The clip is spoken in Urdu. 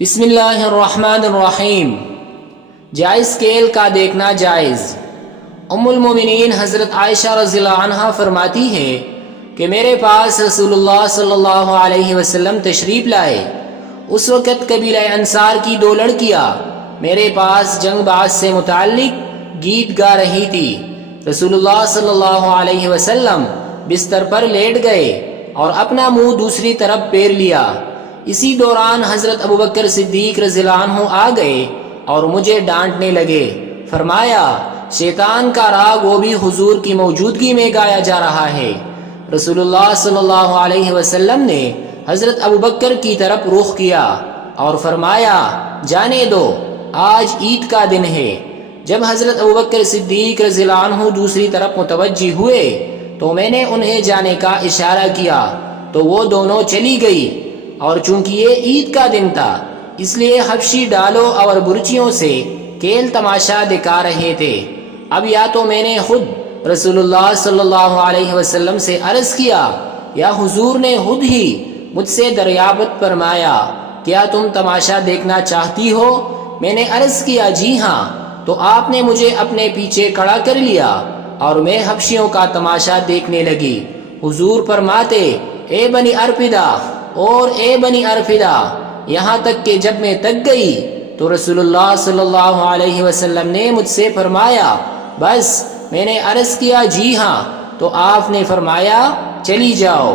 بسم اللہ الرحمن الرحیم۔ جائز کھیل کا دیکھنا جائز۔ ام المومنین حضرت عائشہ رضی اللہ عنہ فرماتی ہے کہ میرے پاس رسول اللہ صلی اللہ علیہ وسلم تشریف لائے۔ اس وقت قبیلہ انصار کی دو لڑکیاں میرے پاس جنگ باز سے متعلق گیت گا رہی تھی۔ رسول اللہ صلی اللہ علیہ وسلم بستر پر لیٹ گئے اور اپنا منہ دوسری طرف پھیر لیا۔ اسی دوران حضرت ابوبکر صدیق رضی اللہ عنہ آ گئے اور مجھے ڈانٹنے لگے۔ فرمایا، شیطان کا راگ وہ بھی حضور کی موجودگی میں گایا جا رہا ہے۔ رسول اللہ صلی اللہ علیہ وسلم نے حضرت ابوبکر کی طرف رخ کیا اور فرمایا، جانے دو، آج عید کا دن ہے۔ جب حضرت ابوبکر صدیق رضی اللہ عنہ دوسری طرف متوجہ ہوئے تو میں نے انہیں جانے کا اشارہ کیا تو وہ دونوں چلی گئی، اور چونکہ یہ عید کا دن تھا اس لیے حبشی ڈالوں اور برچیوں سے کھیل تماشا دکھا رہے تھے۔ اب یا تو میں نے خود رسول اللہ صلی اللہ علیہ وسلم سے عرض کیا یا حضور نے خود ہی مجھ سے دریافت فرمایا، کیا تم تماشا دیکھنا چاہتی ہو؟ میں نے عرض کیا، جی ہاں، تو آپ نے مجھے اپنے پیچھے کھڑا کر لیا اور میں حبشیوں کا تماشا دیکھنے لگی۔ حضور فرماتے، اے بنی ارفدہ اور اے بنی ارفدہ، یہاں تک کہ جب میں تک گئی تو رسول اللہ صلی اللہ علیہ وسلم نے مجھ سے فرمایا، بس۔ میں نے عرض کیا، جی ہاں، تو آپ نے فرمایا، چلی جاؤ۔